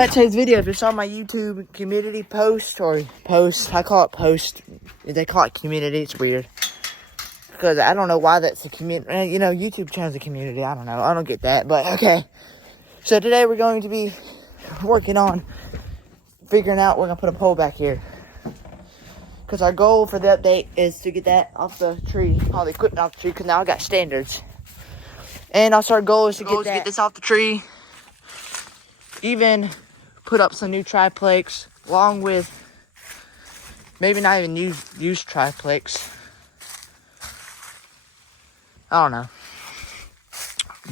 welcome back to today's video. If you saw my YouTube community post, I call it post. They call it community. It's weird. Because I don't know why that's a community. You know, YouTube channel's a community. I don't know. I don't get that. But, okay. So, today we're going to be working on figuring out we're going to put a pole back here. Because our goal for the update is to get that off the tree. All the equipment off the tree. Because now I got standards. And also our goal is to get this off the tree. Even put up some new triplex. Along with maybe not even use triplex. I don't know.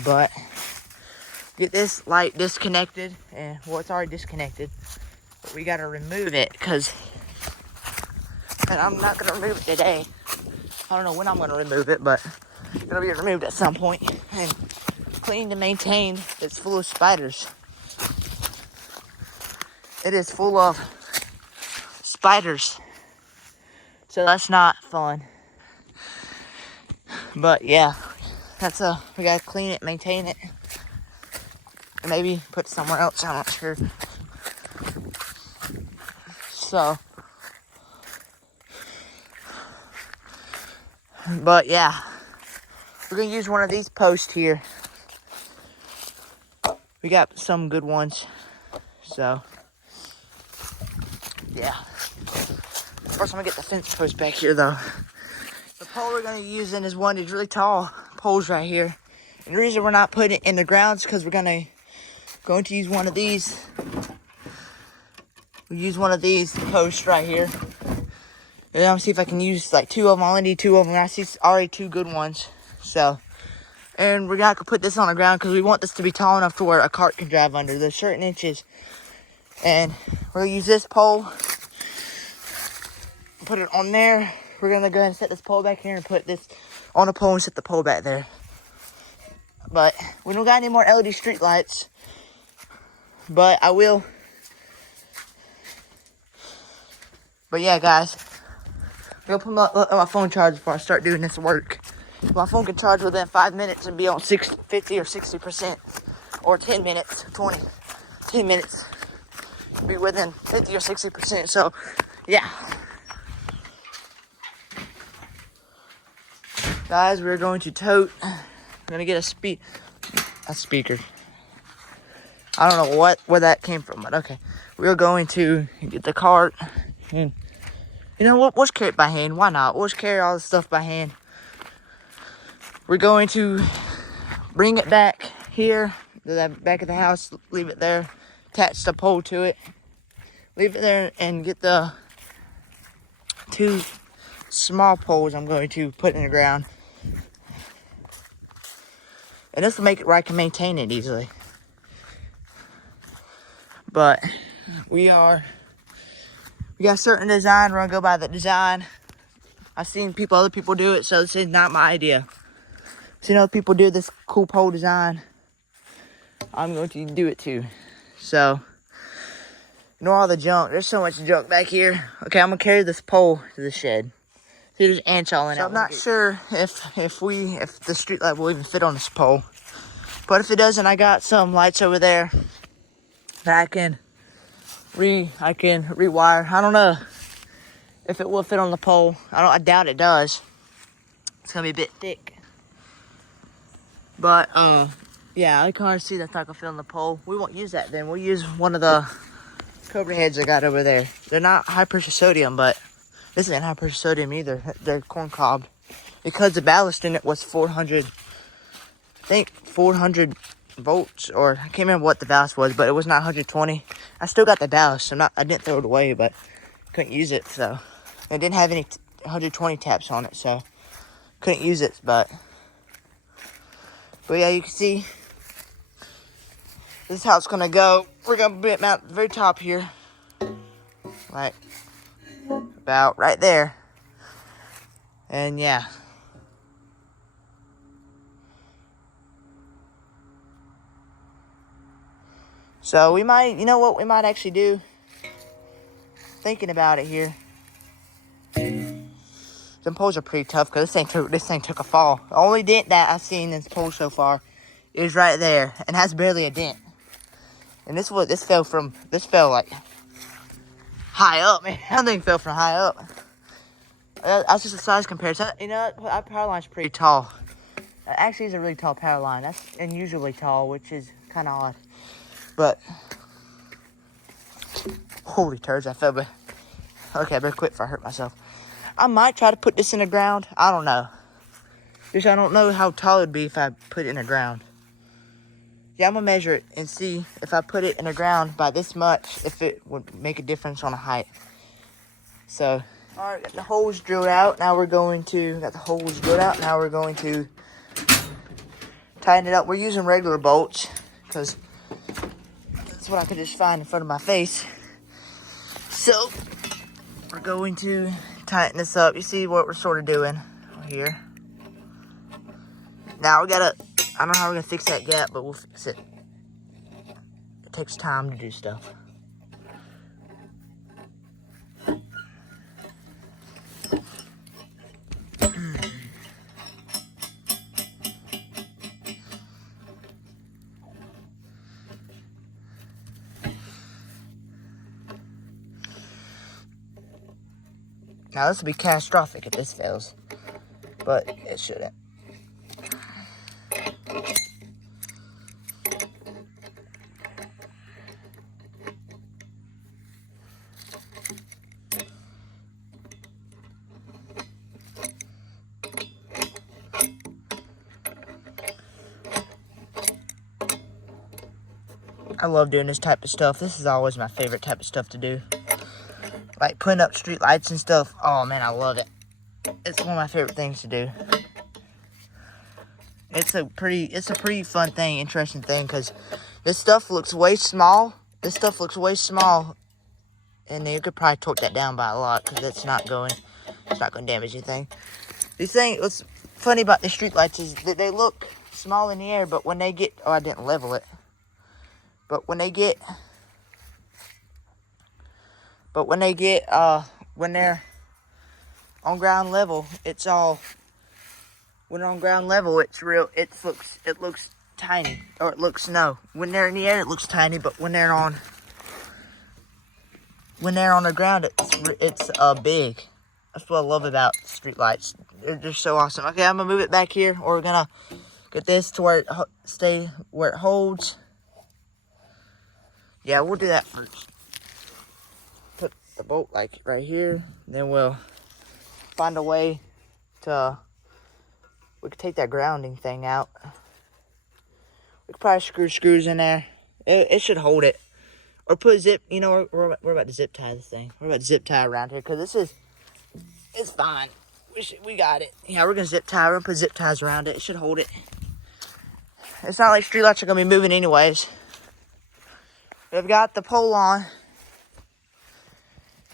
But get this light disconnected. And well, it's already disconnected. But we gotta remove it because I'm not gonna remove it today. I don't know when I'm gonna remove it, but it's gonna be removed at some point. And cleaned and maintained. It's full of spiders. It is full of spiders. So that's not fun. But yeah, we gotta clean it, maintain it, and maybe put it somewhere else. I'm not sure. So, but yeah, we're gonna use one of these posts here. We got some good ones. So, yeah. First, I'm gonna get the fence post back here though. The pole we're going to use is one of these really tall poles right here. And the reason we're not putting it in the ground is because we're going to use one of these. We use one of these posts right here. And I'm going to see if I can use like two of them. I only need two of them. And I see already two good ones. So, and we're going to put this on the ground because we want this to be tall enough to where a cart can drive under. There's certain inches. And we're going to use this pole. Put it on there. We're going to go ahead and set this pole back here and put this on a pole and set the pole back there. But we don't got any more LED street lights. But I will. But yeah, guys. I'm going to put my phone charge before I start doing this work. My phone can charge within 5 minutes and be on 50 or 60%. Or 10 minutes, 20. 10 minutes. Be within 50 or 60%. So, yeah. Guys, we're going to tote. I'm going to get a speaker. I don't know where that came from, but okay. We're going to get the cart. And you know what? Let's carry it by hand. Why not? Let's carry all the stuff by hand. We're going to bring it back here to the back of the house. Leave it there. Attach the pole to it. Leave it there and get the two small poles I'm going to put in the ground. And this will make it where I can maintain it easily. But we got a certain design. We're gonna go by the design. I've seen other people do it, so this is not my idea. Seen other people do this cool pole design. I'm going to do it too. So, ignore all the junk. There's so much junk back here. Okay, I'm gonna carry this pole to the shed. See, there's ants all in it. So I'm not sure if the street light will even fit on this pole. But if it doesn't, I got some lights over there that I can rewire. I don't know if it will fit on the pole. I doubt it does. It's gonna be a bit thick. But yeah, I can't see that's not gonna fit on the pole. We won't use that then. We'll use one of the Cobra heads I got over there. They're not high pressure sodium, but this isn't high pressure sodium either. They're corn cobbed. Because the ballast in it was 400 volts, or I can't remember what the ballast was, but it was not 120. I still got the ballast, so I didn't throw it away, but couldn't use it, so. It didn't have any 120 taps on it, so couldn't use it, but yeah, you can see this is how it's gonna go. We're gonna mount at the very top here, like about right there, and yeah. So we might, you know what we might actually do? Thinking about it here. Them poles are pretty tough because this thing took a fall. The only dent that I've seen in this pole so far is right there and has barely a dent. And this fell like high up, man. That thing fell from high up. That's just a size comparison. You know, our power line's pretty tall. Actually, it's a really tall power line. That's unusually tall, which is kind of odd. But holy turds, I fell. But okay, I better quit before I hurt myself. I might try to put this in the ground. I don't know. Just I don't know how tall it'd be if I put it in the ground. Yeah, I'm gonna measure it and see if I put it in the ground by this much, if it would make a difference on the height. So, all right, got the holes drilled out. Now we're going to tighten it up. We're using regular bolts because that's what I could just find in front of my face. So, we're going to tighten this up. You see what we're sort of doing here. Now I don't know how we're gonna fix that gap, but we'll fix it. It takes time to do stuff. Now this will be catastrophic if this fails, but it shouldn't. I love doing this type of stuff. This is always my favorite type of stuff to do. Like putting up street lights and stuff. Oh man, I love it. It's one of my favorite things to do. It's a pretty fun thing, interesting thing, because this stuff looks way small. And you could probably torque that down by a lot because it's not going to damage anything. What's funny about the street lights is that they look small in the air, but when they get, oh, I didn't level it. When they're on ground level, it looks tiny, or it looks, no, when they're in the air, it looks tiny, but when they're on the ground, it's big. That's what I love about street lights. They're just so awesome. Okay, I'm gonna move it back here, or we're gonna get this to where it holds. Yeah, we'll do that first. Put the bolt like right here. Then we'll find a way to, we could take that grounding thing out. We could probably screw screws in there. It should hold it. Or put zip, you know, we're about to zip tie this thing. We're about to zip tie around here because it's fine. We got it. Yeah, we're gonna zip tie. We're gonna put zip ties around it. It should hold it. It's not like streetlights are gonna be moving anyways. We've got the pole on.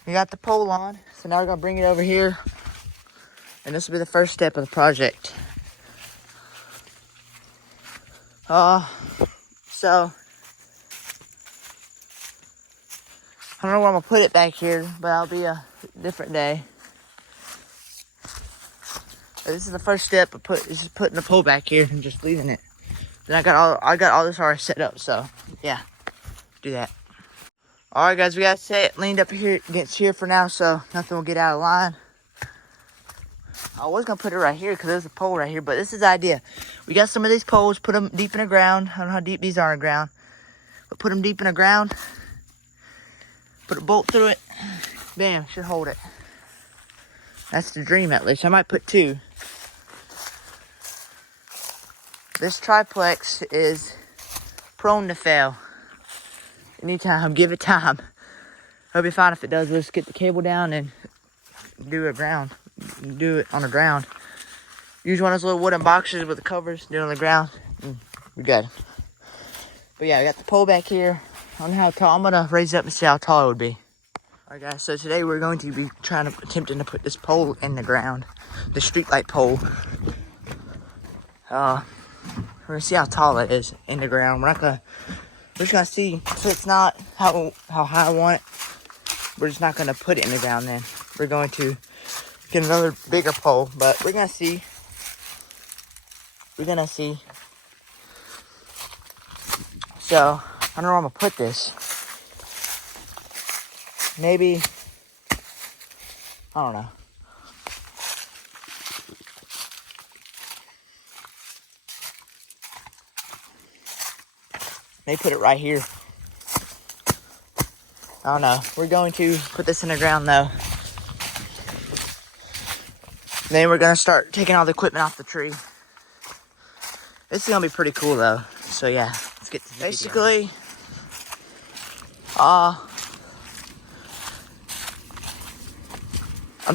So now we're gonna bring it over here. And this will be the first step of the project. So I don't know where I'm gonna put it back here, but that'll be a different day. This is the first step of putting the pole back here and just leaving it. Then I got all this already set up, so yeah. Do that. All right, guys, we got it leaned up here against here for now, so nothing will get out of line. I was gonna put it right here because there's a pole right here, but this is the idea. We got some of these poles, put them deep in the ground. I don't know how deep these are in the ground, but put them deep in the ground. Put a bolt through it. Bam, should hold it. That's the dream, at least. I might put two. This triplex is prone to fail. Anytime, give it time. It'll be fine if it does. Let's get the cable down and do it on the ground. Use one of those little wooden boxes with the covers, do it on the ground, and we're good. But yeah, we got the pole back here. I don't know how tall. I'm gonna raise it up and see how tall it would be. Alright guys, so today we're going to be attempting to put this pole in the ground. The streetlight pole. We're gonna see how tall it is in the ground. We're just gonna see if it's not how high I want it. We're just not gonna put it in the ground then. We're going to get another bigger pole, but we're gonna see. So I don't know where I'm gonna put this. Maybe, I don't know. Maybe put it right here. I don't know. We're going to put this in the ground though. Then we're gonna start taking all the equipment off the tree. This is gonna be pretty cool though. So yeah, let's get to the basically I'm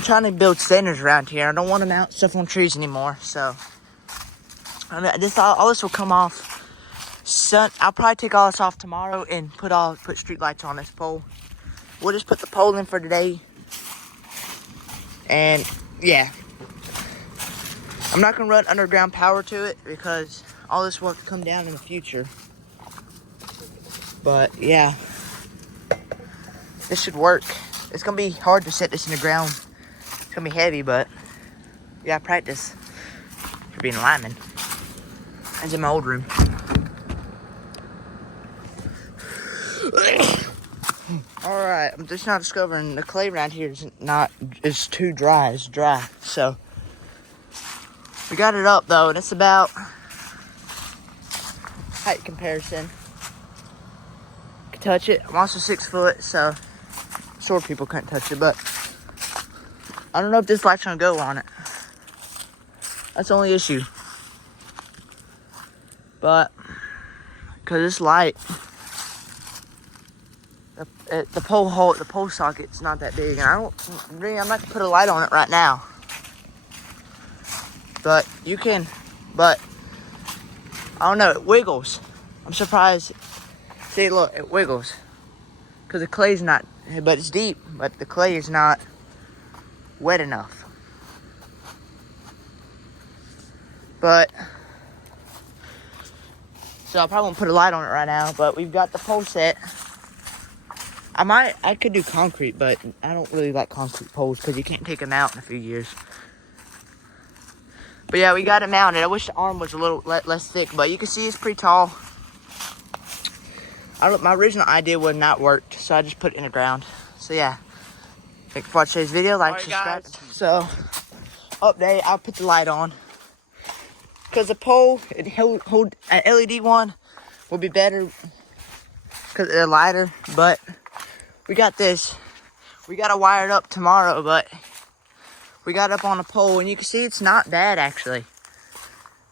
trying to build standards around here. I don't want to mount stuff on trees anymore. So I mean, all this will come off. I'll probably take all this off tomorrow and put street lights on this pole. We'll just put the pole in for today. And yeah, I'm not gonna run underground power to it because all this will have to come down in the future. But yeah, this should work. It's gonna be hard to set this in the ground. It's gonna be heavy, but yeah, practice for being a lineman. That's in my old room. Alright, I'm just now discovering the clay around here is too dry. It's dry. So we got it up though, and it's about height comparison. Can touch it. I'm also 6 foot, so short people can't touch it, but I don't know if this light's gonna go on it. That's the only issue. But because this light, the pole socket's not that big, and I'm not gonna put a light on it right now. But you can, but I don't know, it wiggles. I'm surprised. See, look, it wiggles. Because the clay's not, but it's deep, but the clay is not wet enough. But, so I probably won't put a light on it right now, but we've got the pole set. I could do concrete, but I don't really like concrete poles because you can't take them out in a few years. But yeah, we got it mounted. I wish the arm was a little less thick, but you can see it's pretty tall. My original idea would not work, so I just put it in the ground. So yeah, thank you for watching today's video. Like, subscribe. So, update, I'll put the light on. Because the pole, an LED one would be better because they're lighter, but we got this. We got to wire it up tomorrow, but we got up on a pole, and you can see it's not bad, actually.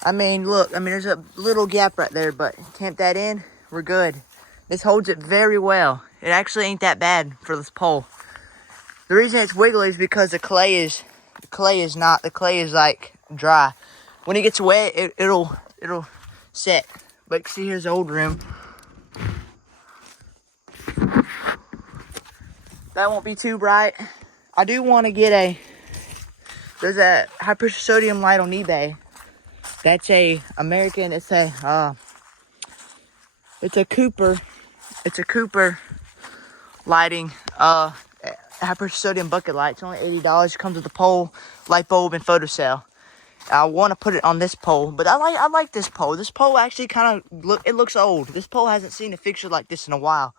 I mean, look, there's a little gap right there, but tamp that in, we're good. This holds it very well. It actually ain't that bad for this pole. The reason it's wiggly is because the clay is like dry. When it gets wet, it'll set. But see, here's the old room. That won't be too bright. I do want to get there's a high pressure sodium light on eBay. That's a American, it's a Cooper lighting, high pressure sodium bucket light. It's only $80. It comes with a pole, light bulb, and photocell. I want to put it on this pole, but I like this pole. This pole actually kind of it looks old. This pole hasn't seen a fixture like this in a while.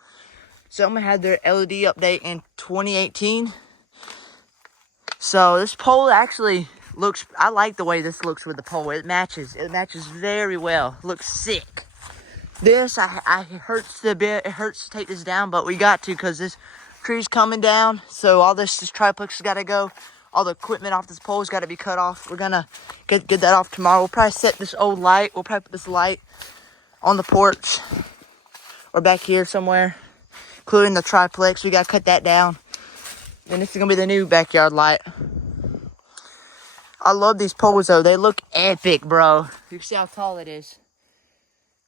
Someone had their LED update in 2018. So this pole actually looks, I like the way this looks with the pole. It matches very well. It looks sick. This, it hurts a bit. It hurts to take this down, but we got to because this tree's coming down. So all this triplex has got to go. All the equipment off this pole has got to be cut off. We're going to get that off tomorrow. We'll probably set this old light. We'll probably put this light on the porch or back here somewhere, including the triplex. We got to cut that down. And this is going to be the new backyard light. I love these poles, though. They look epic, bro. You can see how tall it is.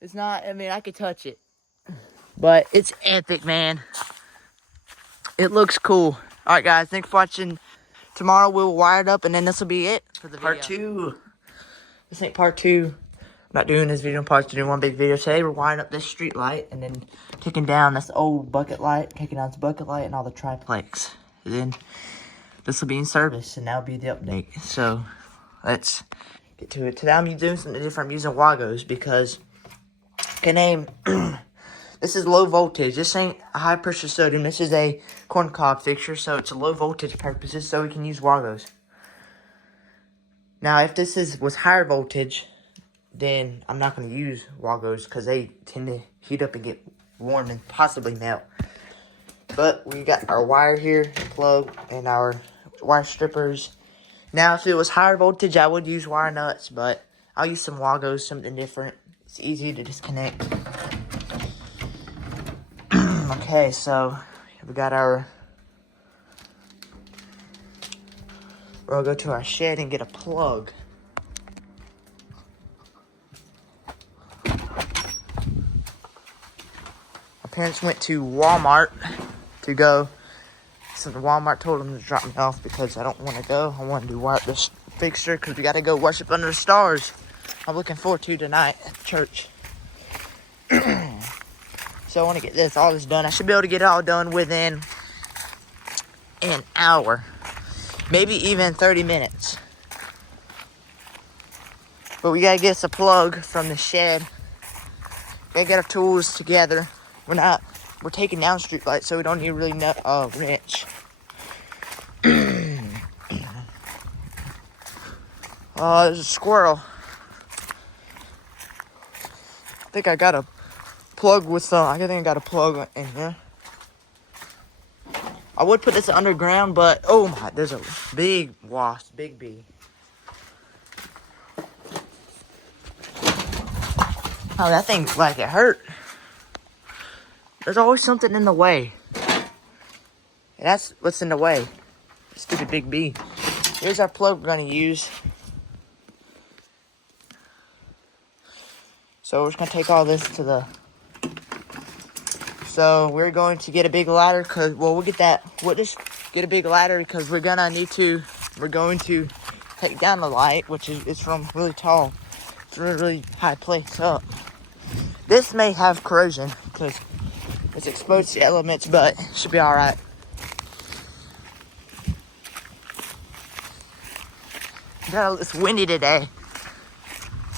It's not, I could touch it. But it's epic, man. It looks cool. All right, guys. Thanks for watching. Tomorrow we'll wire it up, and then this will be it for the video. Part 2. This ain't part 2. I'm not doing this video in parts, doing one big video. Today we're wiring up this street light, and then taking down this old bucket light, taking down this bucket light, and all the triplex. And then this will be in service, and that'll be the update. So let's get to it. Today I'm doing something different. I'm using Wagos because I can name This is low voltage. This ain't a high pressure sodium. This is a corncob fixture, so it's a low voltage purposes, so we can use Wagos. Now, if this was higher voltage, then I'm not going to use Wagos because they tend to heat up and get warm and possibly melt. But we got our wire here, plug, and our wire strippers. Now, if it was higher voltage, I would use wire nuts, but I'll use some Wagos, something different. It's easy to disconnect. Okay, so we got our... We'll go to our shed and get a plug. My parents went to Walmart to go. So the Walmart told them to drop me off because I don't want to go. I want to wipe this fixture because we got to go worship under the stars. I'm looking forward to tonight at church. So I want to get all this done. I should be able to get it all done within an hour. Maybe even 30 minutes. But we got to get us a plug from the shed. Gotta get our tools together. We're taking down street lights, so we don't need really a wrench. There's a squirrel. I think I got a plug with some. I think I got a plug in here. I would put this underground, but oh my, there's a big wasp, big bee. Oh, that thing like it hurt. There's always something in the way. And that's what's in the way. Stupid big bee. Here's our plug we're gonna use. So we're just gonna take all this to the... So we're going to get a big ladder because, well, we'll just get a big ladder because we're going to take down the light, which is from really tall. It's a really high place up. This may have corrosion because it's exposed to elements, but it should be all right. It's windy today.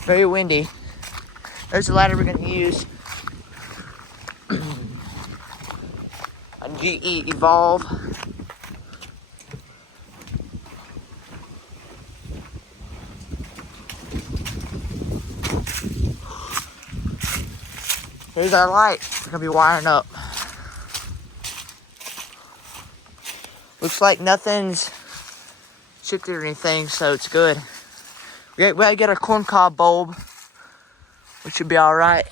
Very windy. There's the ladder we're going to use. A GE Evolve. Here's our light. We're gonna be wiring up. Looks like nothing's shifted or anything, so it's good. We gotta get our corncob bulb, which should be all right.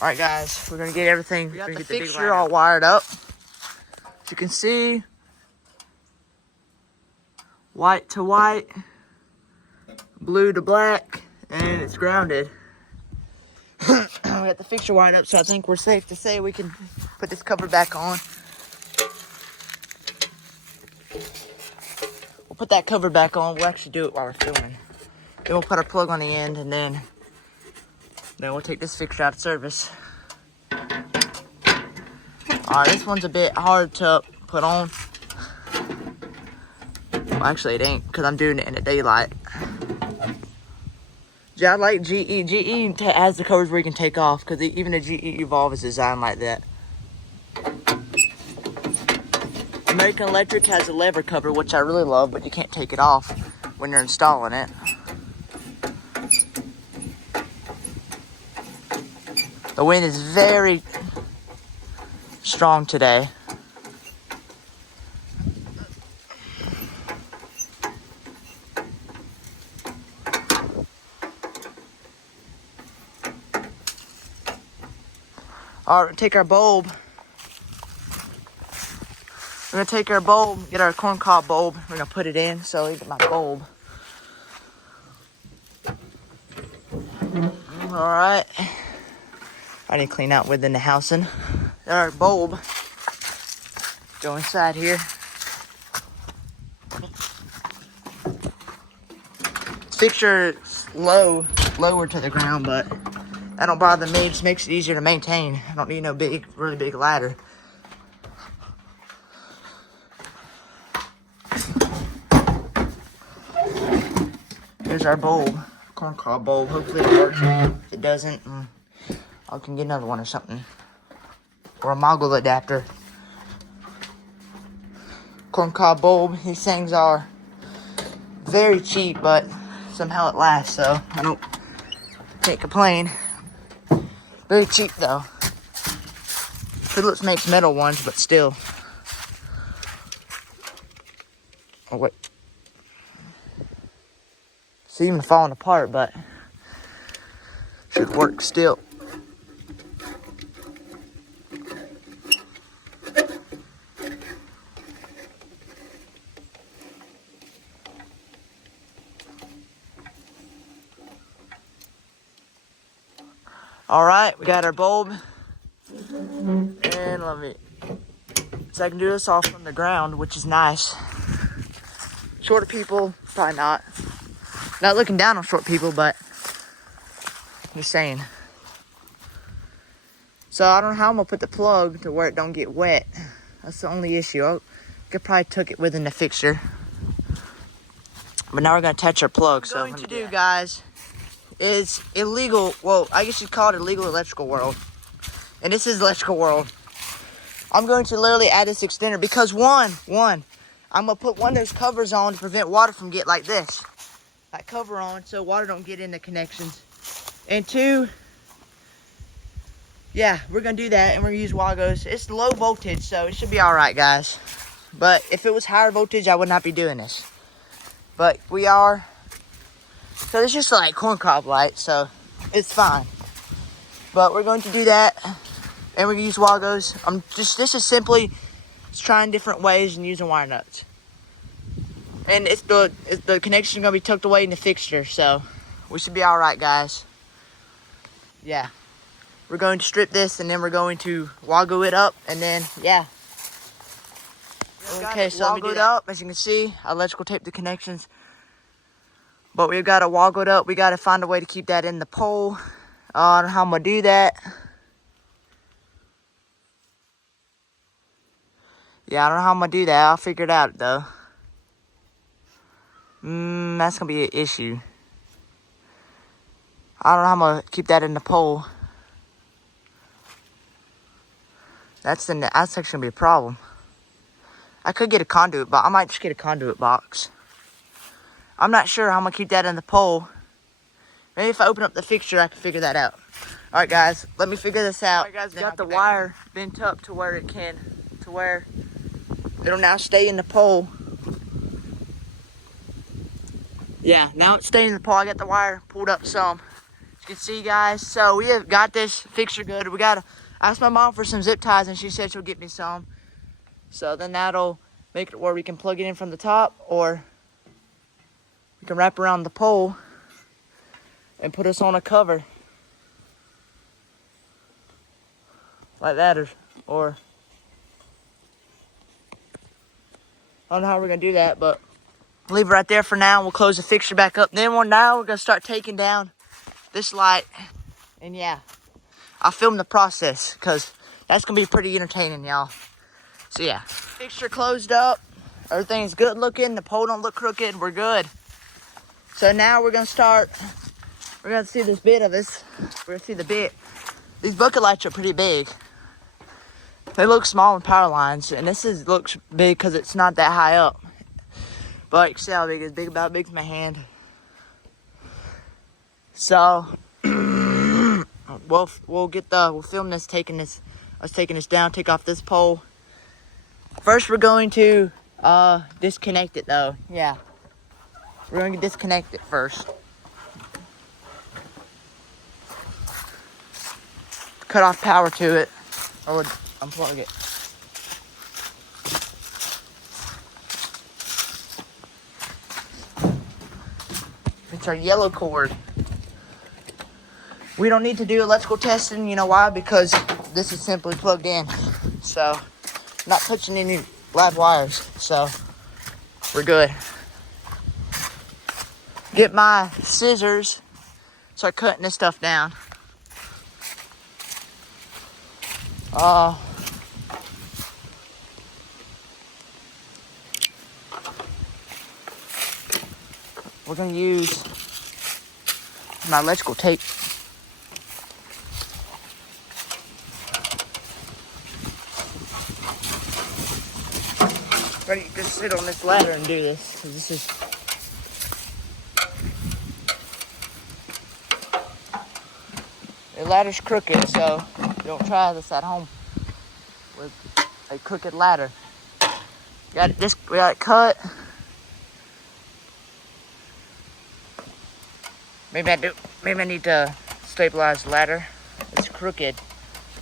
All right, guys, we're gonna get everything. We got the fixture all wired up. As you can see, white to white, blue to black, and it's grounded. We got the fixture wired up, so I think we're safe to say we can put this cover back on. We'll put that cover back on. We'll actually do it while we're filming. Then we'll put our plug on the end, and then we'll take this fixture out of service. Alright, this one's a bit hard to put on. Well, actually it ain't, because I'm doing it in the daylight. Yeah, I like GE. GE has the covers where you can take off, because even the GE Evolve is designed like that. American Electric has a lever cover, which I really love, but you can't take it off when you're installing it. The wind is very strong today. All right, take our bulb. We're gonna take our bulb, get our corncob bulb. We're gonna put it in. So look at my bulb. All right. I need to clean out within the housing. Our bulb. Go inside here. Fixture lower to the ground, but that don't bother me. It just makes it easier to maintain. I don't need no really big ladder. Here's our bulb, corncob bulb. Hopefully it works. If it doesn't, I can get another one or something. Or a Moggle adapter. Corncob bulb. These things are very cheap, but somehow it lasts, so I can't complain. Very cheap though. Philips makes metal ones, but still. Oh wait. It's even falling apart, but should work still. All right, we got our bulb. And let me, so I can do this all from the ground, which is nice. Shorter people, probably not. Not looking down on short people, but just saying. So I don't know how I'm gonna put the plug to where it don't get wet. That's the only issue. I could probably tuck it within the fixture. But now we're gonna attach our plug. So what I'm going to do, guys, is illegal. Well, I guess you'd call it illegal electrical world. And this is electrical world. I'm going to literally add this extender because one, I'm gonna put one of those covers on to prevent water from getting like this. That cover on so water don't get in the connections. And two, yeah, we're gonna do that and we're gonna use Wagos. It's low voltage, so it should be all right, guys. But if it was higher voltage, I would not be doing this. But we are. So it's just like corncob light, so it's fine. But we're going to do that, and we're gonna use Wagos. This is simply trying different ways and using wire nuts. And the connection is gonna be tucked away in the fixture, so we should be all right, guys. Yeah, we're going to strip this, and then we're going to Wago it up, and then yeah. Okay, so Wago it up. As you can see, I electrical tape the connections. But we've got to Wago it up. We got to find a way to keep that in the pole. I don't know how I'm gonna do that. Yeah, I don't know how I'm gonna do that. I'll figure it out though. That's gonna be an issue. I don't know how I'm gonna keep that in the pole. That's actually gonna be a problem. I could get a conduit, but I might just get a conduit box. I'm not sure how I'm gonna keep that in the pole. Maybe if I open up the fixture, I can figure that out. All right, guys, let me figure this out. All right, guys, got the wire bent up to where it'll now stay in the pole. Yeah, now it's staying in the pole. I got the wire pulled up some. As you can see, guys, so we have got this fixture good. I asked my mom for some zip ties, and she said she'll get me some. So then that'll make it where we can plug it in from the top, or we can wrap around the pole and put us on a cover. Like that, or I don't know how we're gonna do that, but leave it right there for now. We'll close the fixture back up. Then we're gonna start taking down this light, and yeah, I'll film the process because that's gonna be pretty entertaining, y'all. So yeah, fixture closed up. Everything's good looking. The pole don't look crooked. We're good. So now we're gonna start. We're gonna see this bit of this. We're gonna see the bit. These bucket lights are pretty big. They look small in power lines, and looks big because it's not that high up. But you can see how big it's about big as my hand. So we'll film this, taking this down, take off this pole. First we're going to disconnect it though. Yeah. We're going to disconnect it first. Cut off power to it. Or unplug it. It's our yellow cord. We don't need to do electrical testing. You know why? Because this is simply plugged in. So, not touching any live wires. So, we're good. Get my scissors. Start cutting this stuff down. We're gonna use my electrical tape. Ready to just sit on this ladder and do this. 'Cause this is. The ladder's crooked, so don't try this at home with a crooked ladder. We got it cut. Maybe I need to stabilize the ladder. It's crooked.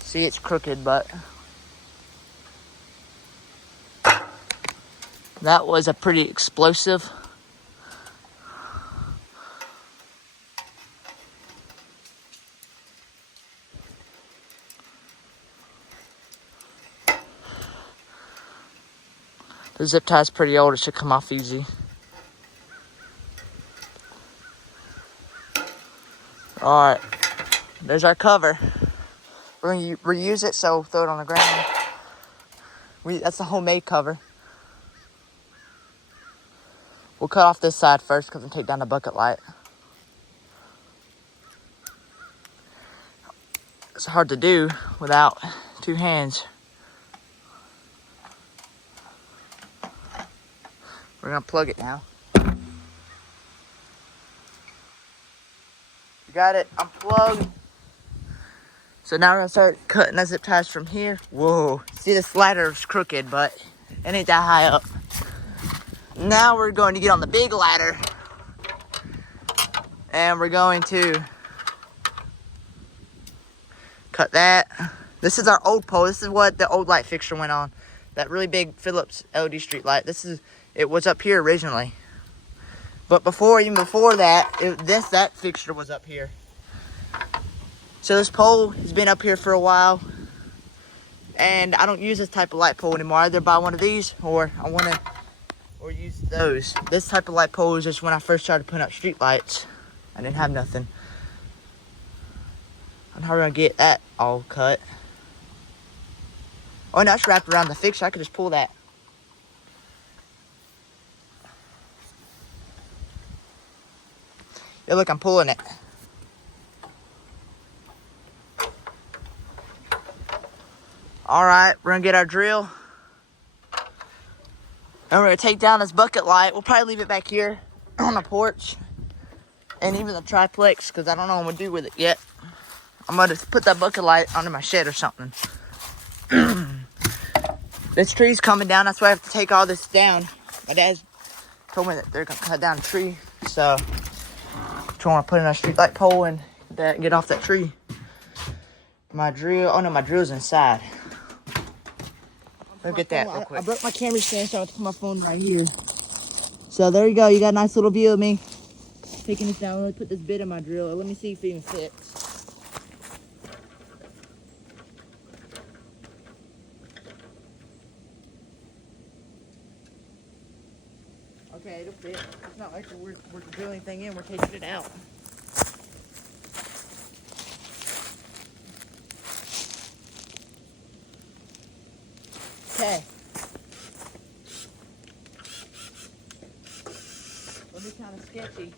See, it's crooked, but that was a pretty explosive. The zip tie's pretty old. It should come off easy. All right, there's our cover. We're gonna reuse it, so throw it on the ground. That's a homemade cover. We'll cut off this side first because I'm taking down the bucket light. It's hard to do without two hands. We're gonna plug it now. You got it unplugged. So now we're gonna start cutting the zip ties from here. Whoa, see, this ladder's crooked, but it ain't that high up. Now we're going to get on the big ladder. And we're going to cut that. This is our old pole. This is what the old light fixture went on. That really big Philips LED street light. It was up here originally. But even before that, that fixture was up here. So this pole has been up here for a while. And I don't use this type of light pole anymore. I either buy one of these or use those. This type of light pole was just when I first started putting up street lights. I didn't have nothing. I'm how we're gonna get that all cut. Oh, and that's wrapped around the fixture. I could just pull that. Yeah, look, I'm pulling it. All right, we're gonna get our drill. And we're gonna take down this bucket light. We'll probably leave it back here on the porch. And even the triplex, because I don't know what I'm gonna do with it yet. I'm gonna put that bucket light under my shed or something. This tree's coming down, that's why I have to take all this down. My dad told me that they're gonna cut down a tree. So, I'm trying to put in a street light pole and get off that tree. My drill, oh no, my drill's inside. Look at that real quick. I broke my camera stand, so I have to put my phone right here. So there you go, you got a nice little view of me. Taking this down, let me put this bit in my drill. Let me see if it even fits. Okay, it'll fit. It's not like we're drilling anything in, we're taking it out. Okay. It'll be kind of sketchy.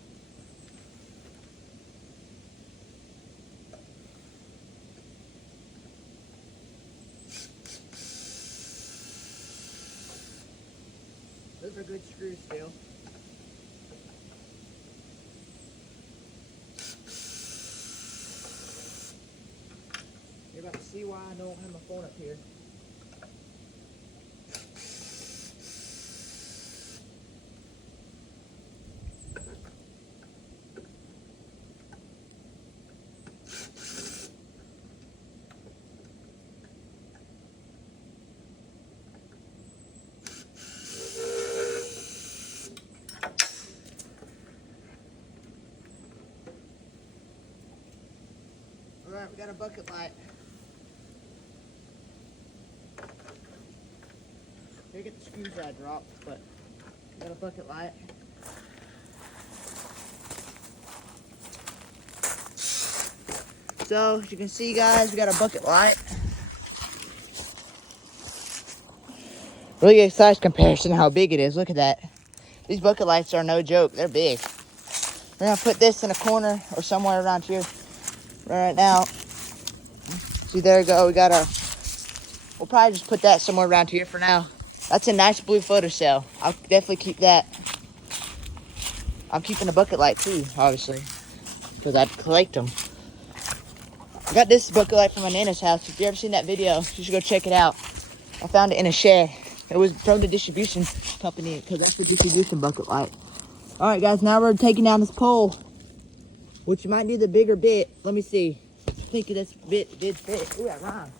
Those are good screws still. You're about to see why I don't have my phone up here. Alright, we got a bucket light. They get the screws that I dropped, but we got a bucket light. So, as you can see, guys, we got a bucket light. Really good size comparison to how big it is. Look at that. These bucket lights are no joke. They're big. We're gonna put this in a corner or somewhere around here right now. See, there we go. We'll probably just put that somewhere around here for now. That's a nice blue photocell. I'll definitely keep that. I'm keeping the bucket light too, obviously, because I'd collect them. I got this bucket light from my Nana's house. If you ever seen that video, you should go check it out. I found it in a shed. It was from the distribution company because that's the distribution bucket light. All right, guys, now we're taking down this pole, which might need the bigger bit. Let me see. I think this bit did fit. Ooh, that rhymed.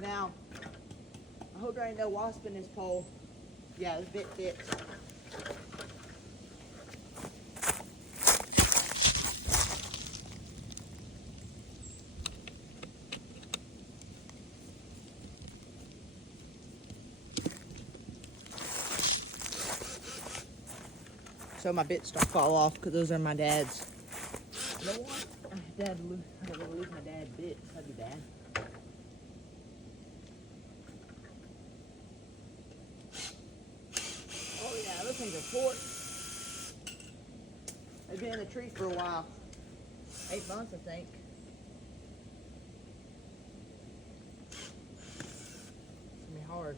Now, I hope there ain't no wasp in this pole. Yeah, this bit fits. So my bits don't fall off because those are my dad's. You know what? I don't want to lose my dad's bits. That'd be bad. Oh yeah, those things are torqued. They've been in the tree for a while. 8 months, I think. It's gonna be hard.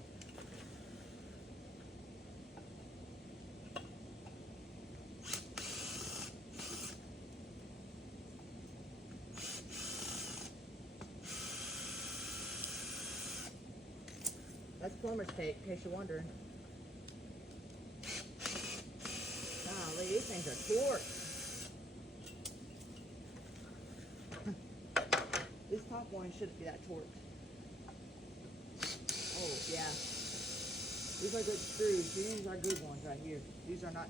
That's plumber's tape, in case you're wondering. Golly, these things are torqued. This top one shouldn't be that torqued. Oh, yeah. These are good screws. These are good ones right here. These are not,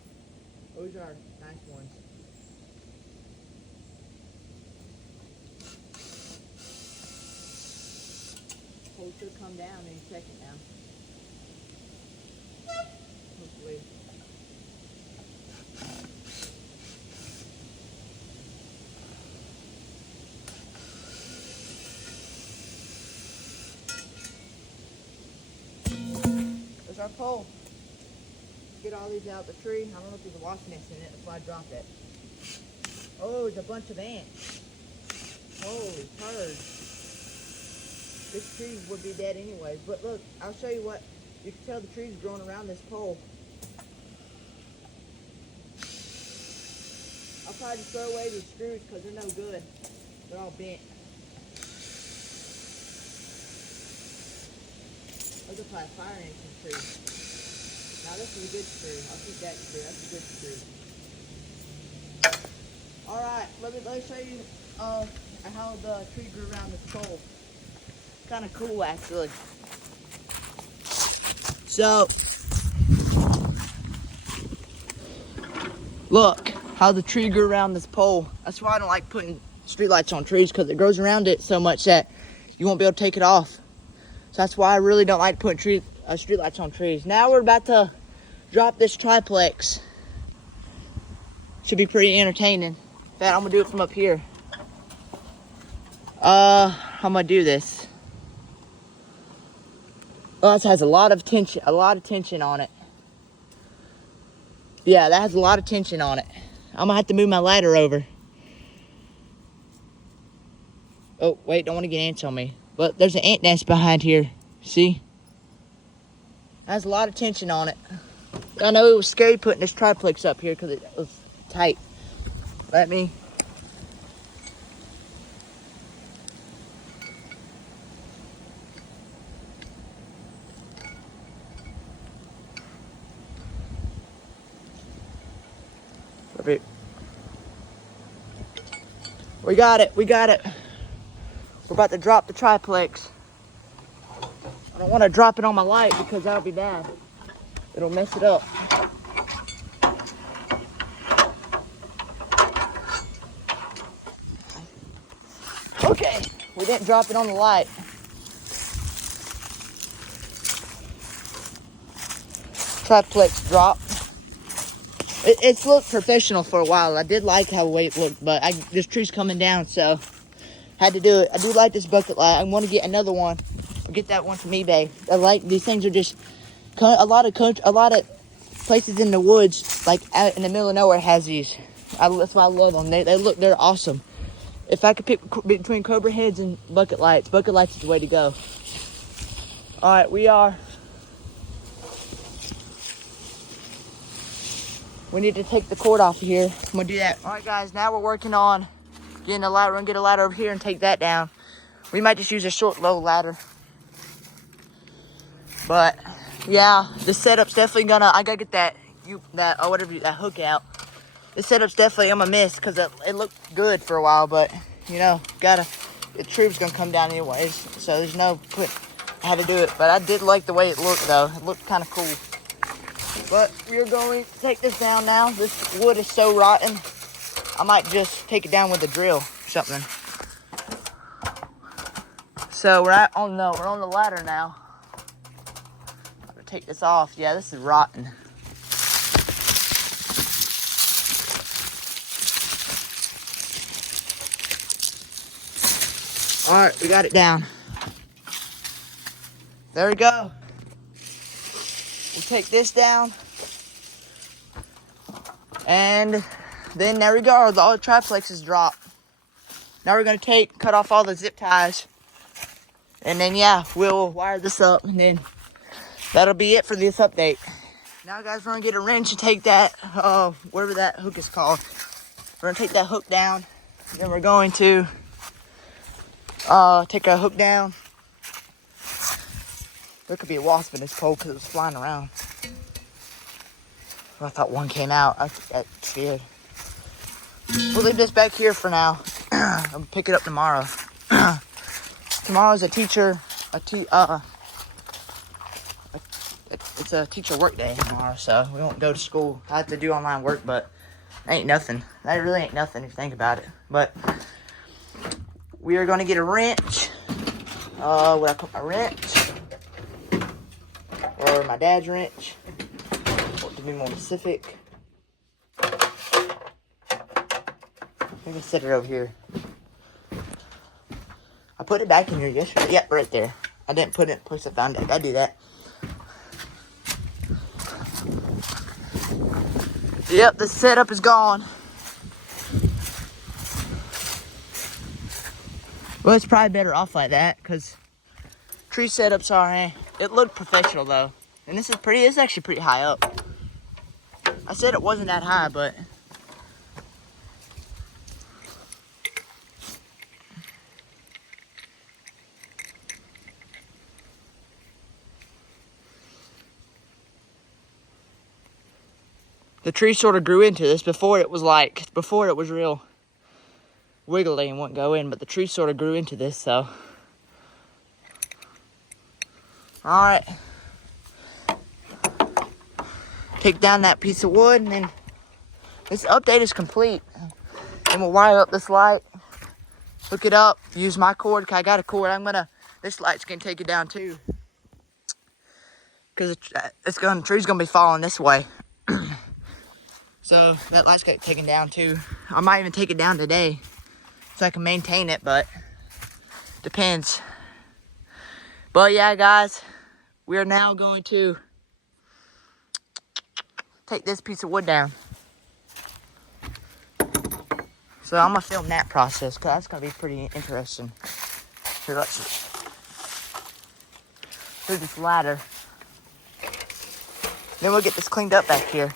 those are nice ones. Pole should come down any second now. Hopefully. There's our pole. Get all these out of the tree. I don't know if there's a wasp nest in it. That's why I dropped it. Oh, there's a bunch of ants. Holy turds. This tree would be dead anyways. But look, I'll show you what. You can tell the tree's growing around this pole. I'll probably just throw away these screws because they're no good. They're all bent. Those are probably fire ants in the tree. Now this is a good screw. I'll keep that screw. That's a good screw. Alright, let me show you how the tree grew around this pole. Kind of cool actually. So, look how the tree grew around this pole. That's why I don't like putting streetlights on trees, because it grows around it so much that you won't be able to take it off. So that's why I really don't like putting streetlights on trees. Now we're about to drop this triplex. Should be pretty entertaining. In fact, I'm gonna do it from up here. I'm gonna do this. Oh, this has a lot of tension on it. Yeah, that has a lot of tension on it. I'm gonna have to move my ladder over. Oh, wait, don't want to get ants on me. But there's an ant nest behind here. See? It has a lot of tension on it. I know it was scary putting this triplex up here because it was tight. Let me. We got it. We're about to drop the triplex. I don't want to drop it on my light because that'll be bad. It'll mess it up. Okay, we didn't drop it on the light. Triplex drop. It's looked professional for a while. I did like how the way it looked, but this tree's coming down, so had to do it. I do like this bucket light. I want to get another one. I'll get that one from eBay. These things are just a lot of places in the woods, like out in the middle of nowhere, has these. That's why I love them. They're awesome. If I could pick between Cobra heads and bucket lights is the way to go. All right, we need to take the cord off of here. I'm gonna do that. All right, guys, now we're working on getting a ladder. We're gonna get a ladder over here and take that down. We might just use a short, low ladder. But yeah, the setup's definitely I gotta get that hook out. The setup's definitely I'm gonna miss because it looked good for a while, but you know, the true's gonna come down anyways, so there's no point how to do it. But I did like the way it looked though. It looked kind of cool. But we're going to take this down now. This wood is so rotten, I might just take it down with a drill or something. So we're on the ladder now. Take this off. Yeah, this is rotten. All right, we got it down. There we go. We'll take this down. And then there we go. All the triplexes drop. Now we're going to cut off all the zip ties. And then, yeah, we'll wire this up. And then that'll be it for this update. Now, guys, we're going to get a wrench and take that, whatever that hook is called. We're going to take that hook down. Then we're going to take a hook down. There could be a wasp in this pole because it was flying around. I thought one came out. I got scared. We'll leave this back here for now. I'll pick it up tomorrow. Tomorrow's it's a teacher work day tomorrow, so we won't go to school. I have to do online work, but ain't nothing. That really ain't nothing if you think about it. But we are going to get a wrench. Where I put my wrench, or my dad's wrench, or to be more specific, I think I set it over here. I put it back in here yesterday. Yep, right there. I didn't put it in place I found it. I gotta do that. Yep, the setup is gone. Well, it's probably better off like that because tree setups are, it looked professional though. And this is it's actually pretty high up. I said it wasn't that high, but the tree sort of grew into this. Before it was real wiggly and wouldn't go in, but the tree sort of grew into this, so. All right. Take down that piece of wood, and then this update is complete. And we'll wire up this light, hook it up, use my cord, 'cause I got a cord. This light's gonna take it down too. 'Cause the tree's gonna be falling this way. So that light's got taken down too. I might even take it down today so I can maintain it, but depends. But yeah, guys, we are now going to take this piece of wood down. So I'm gonna film that process because that's gonna be pretty interesting. Here, let's do this ladder. Then we'll get this cleaned up back here.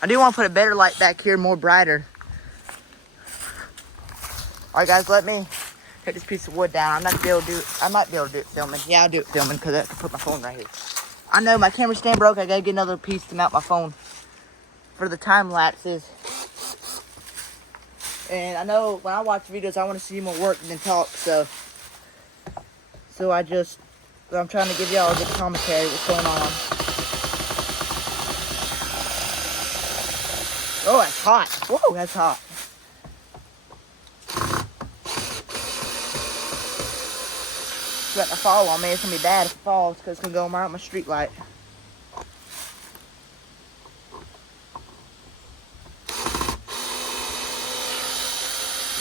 I do want to put a better light back here, more brighter. All right, guys, let me take this piece of wood down. I'm not gonna be able to do it. I might be able to do it filming. Yeah, I'll do it filming because I can put my phone right here. I know my camera stand broke. I gotta get another piece to mount my phone for the time lapses. And I know when I watch videos, I want to see more work than talk. So I'm trying to give y'all a good commentary what's going on. Oh, that's hot. Whoa, that's hot. about to fall on me. It's gonna be bad if it falls because it's gonna go right on my street light.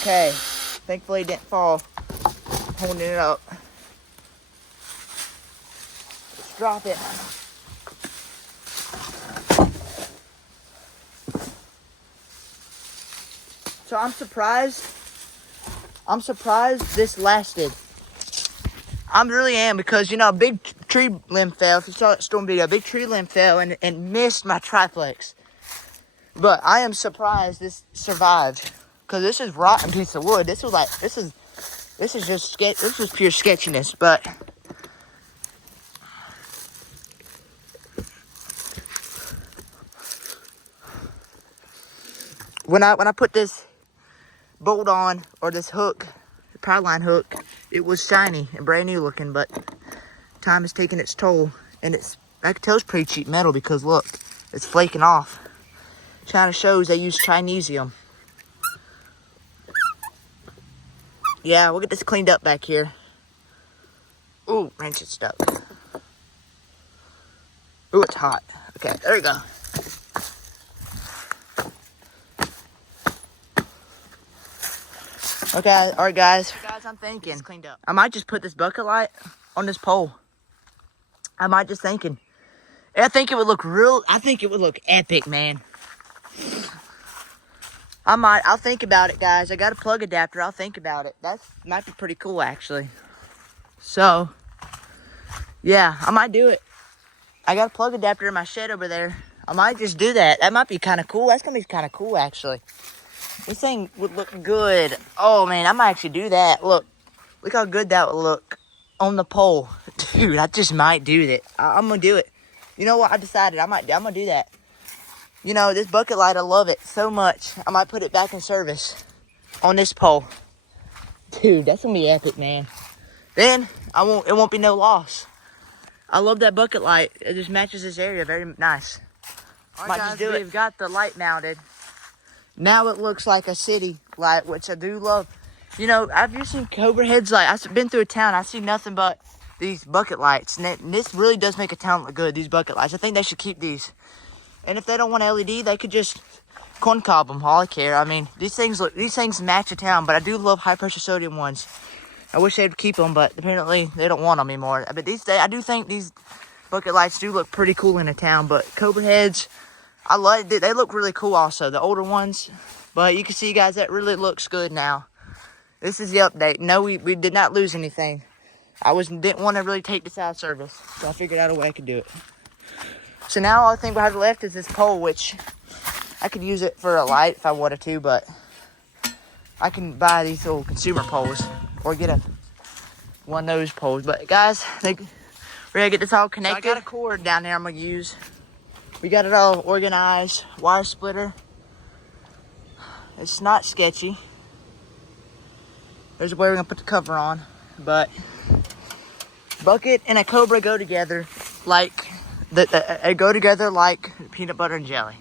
Okay, thankfully it didn't fall. I'm holding it up. Let's drop it. So I'm surprised this lasted. I really am, because, you know, a big tree limb fell. If you saw that storm video, a big tree limb fell and missed my triplex. But I am surprised this survived, because this is rotten piece of wood. This is just pure sketchiness. But when I put this bolt on, or this hook, the power line hook, it was shiny and brand new looking, but time has taken its toll, and I can tell it's pretty cheap metal, because look, it's flaking off. China shows they use Chinesium. Yeah, we'll get this cleaned up back here. Ooh, wrench is stuck. Ooh, it's hot. Okay, there we go. Okay, alright guys. I'm thinking, cleaned up. I might just put this bucket light on this pole. I might just thinking. I think it would look epic, man. I'll think about it, guys. I got a plug adapter, I'll think about it. That might be pretty cool, actually. So, yeah, I might do it. I got a plug adapter in my shed over there. I might just do that. That might be kind of cool. That's gonna be kind of cool, actually. This thing would look good. Oh, man, I might actually do that. Look how good that would look on the pole. Dude, I just might do that. I'm going to do it. You know what? I decided I'm going to do that. You know, this bucket light, I love it so much. I might put it back in service on this pole. Dude, that's going to be epic, man. Then, it won't be no loss. I love that bucket light. It just matches this area very nice. All right, guys, we've got the light mounted. Now it looks like a city light, which I do love. You know, have you seen Cobra heads? Like, I've been through a town, I see nothing but these bucket lights. And this really does make a town look good, these bucket lights. I think they should keep these. And if they don't want LED, they could just corn cob them. All I care. I mean, these things match a town, but I do love high pressure sodium ones. I wish they'd keep them, but apparently they don't want them anymore. But I do think these bucket lights do look pretty cool in a town. But Cobra heads, I like it. They look really cool also, the older ones. But you can see, guys, that really looks good now. This is the update. No, we did not lose anything. Didn't want to really take this out of service, so I figured out a way I could do it. So now all I think we have left is this pole, which I could use it for a light if I wanted to, but I can buy these little consumer poles or get one of those poles. But guys, we're gonna get this all connected. So I got a cord down there I'm gonna use. We got it all organized, wire splitter. It's not sketchy. There's where we're gonna put the cover on. But bucket and a Cobra go together like peanut butter and jelly.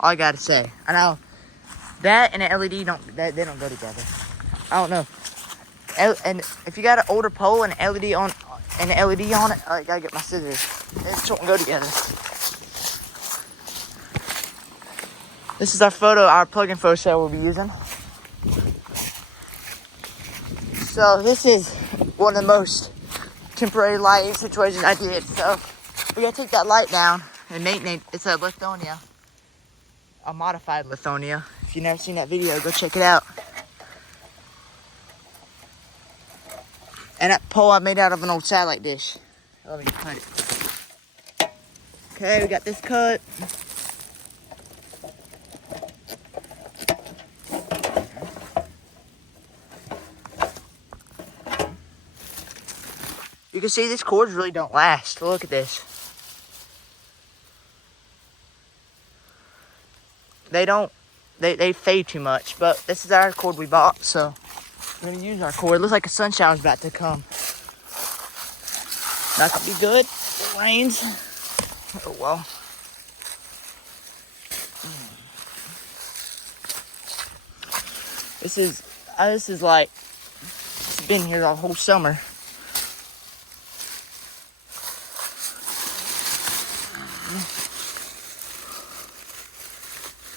All I gotta say. I know that and an LED they don't go together. I don't know. And if you got an older pole and an LED on it, I gotta get my scissors. They just won't go together. This is our plug-in photo cell we'll be using. So this is one of the most temporary lighting situations I did. So we gotta take that light down and maintenance. It's a Lithonia, a modified Lithonia. If you've never seen that video, go check it out. And that pole I made out of an old satellite dish. Let me cut it. Okay, we got this cut. You can see these cords really don't last. Look at this. They fade too much, but this is our cord we bought, so we're gonna use our cord. It looks like a sun shower's about to come. Not gonna be good. It rains. Oh well. This is like, it's been here the whole summer.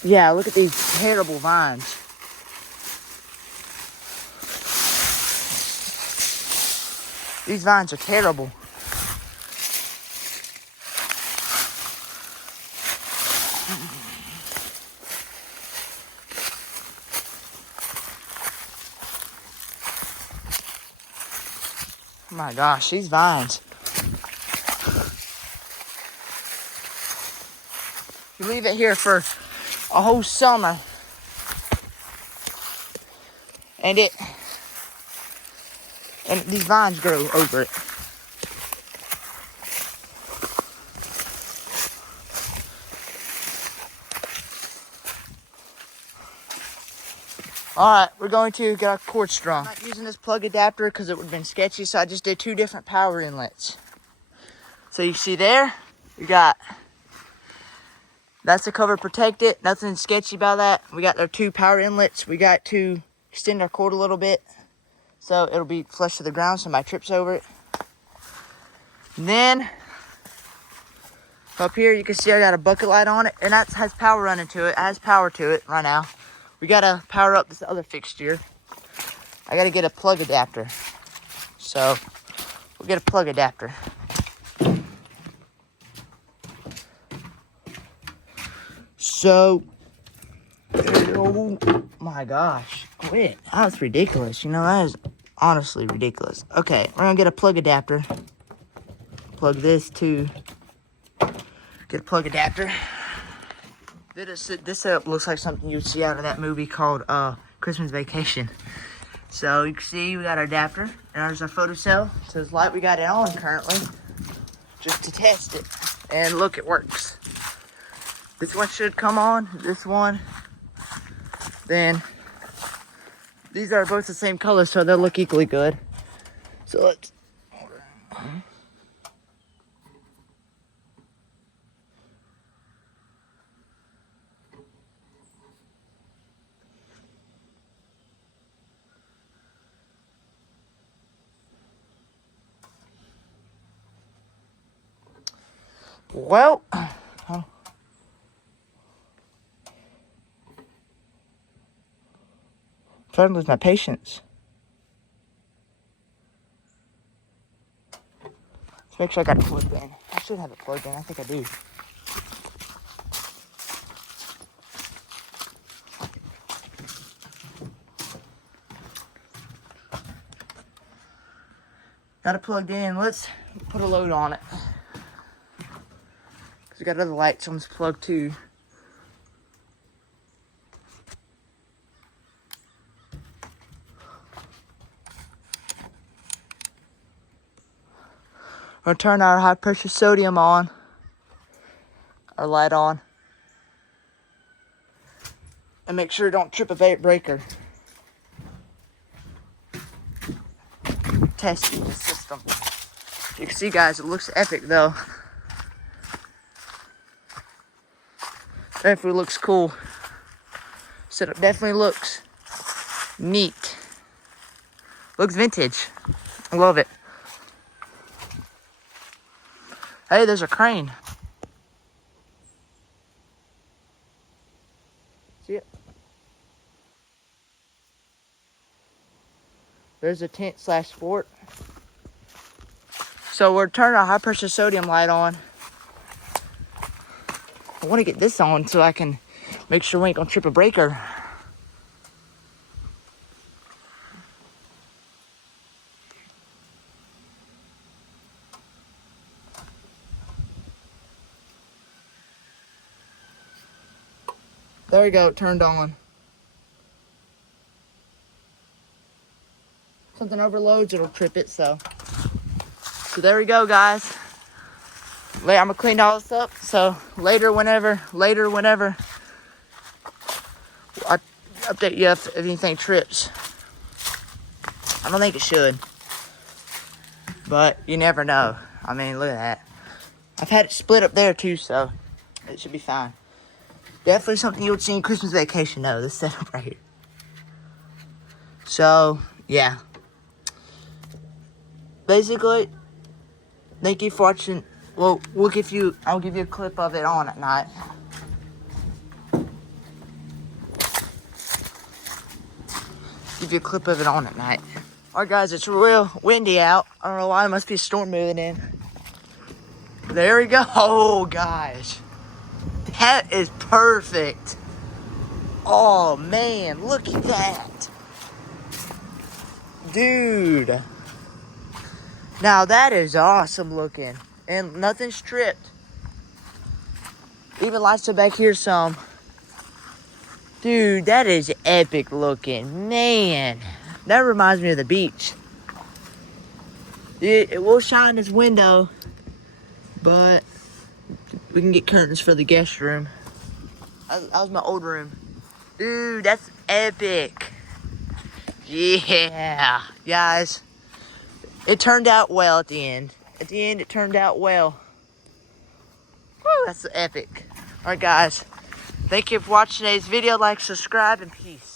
Yeah, look at these terrible vines. These vines are terrible. Oh my gosh, these vines. You leave it here for a whole summer, and these vines grow over it. Alright, we're going to get our cord strung. I'm not using this plug adapter because it would have been sketchy, so I just did 2 different power inlets. So you see there, you got, that's the cover protected, nothing sketchy about that. We got our 2 power inlets. We got to extend our cord a little bit so it'll be flush to the ground so somebody trips over it. And then up here you can see I got a bucket light on it, and that has power running to it. It has power to it right now. We gotta power up this other fixture. I gotta get a plug adapter. So we'll get a plug adapter. So, oh my gosh, quit. That's ridiculous. You know, that is honestly ridiculous. Okay, we're gonna get a plug adapter. Plug this to, get a plug adapter. This setup looks like something you'd see out of that movie called Christmas Vacation. So you can see we got our adapter, and there's our photocell. So this light, we got it on currently, just to test it. And look, it works. This one should come on, this one. Then, these are both the same color, so they'll look equally good. So let's, well, I'm trying to lose my patience. Let's make sure I got it plugged in. I should have it plugged in. I think I do. Got it plugged in. Let's put a load on it. Because we got other lights on this plug too. We're gonna turn our high pressure sodium on. Our light on. And make sure it don't trip a vape breaker. Testing the system. You can see, guys, it looks epic though. Definitely looks cool. Setup definitely looks neat. Looks vintage. I love it. Hey, there's a crane. See it? There's a tent / fort. So we're turning our high pressure sodium light on. I want to get this on so I can make sure we ain't gonna trip a breaker. There we go, it turned on. Something overloads, it'll trip it, so there we go, guys. I'm gonna clean all this up, so later whenever I'll update you if anything trips. I don't think it should, but you never know. I mean, look at that. I've had it split up there too, so it should be fine. Definitely something you would see in Christmas Vacation, though, this setup right here. So, yeah. Basically, thank you for watching. Well, I'll give you a clip of it on at night. you a clip of it on at night. Alright guys, it's real windy out. I don't know why, it must be a storm moving in. There we go. Oh guys. That is perfect. Oh man, look at that. Dude. Now that is awesome looking. And nothing stripped. Even lights up back here some. Dude, that is epic looking. Man. That reminds me of the beach. It will shine this window. But we can get curtains for the guest room. That was my old room. Dude, that's epic. Yeah. Guys, it turned out well at the end. At the end, it turned out well. Woo, that's epic. Alright, guys. Thank you for watching today's video. Like, subscribe, and peace.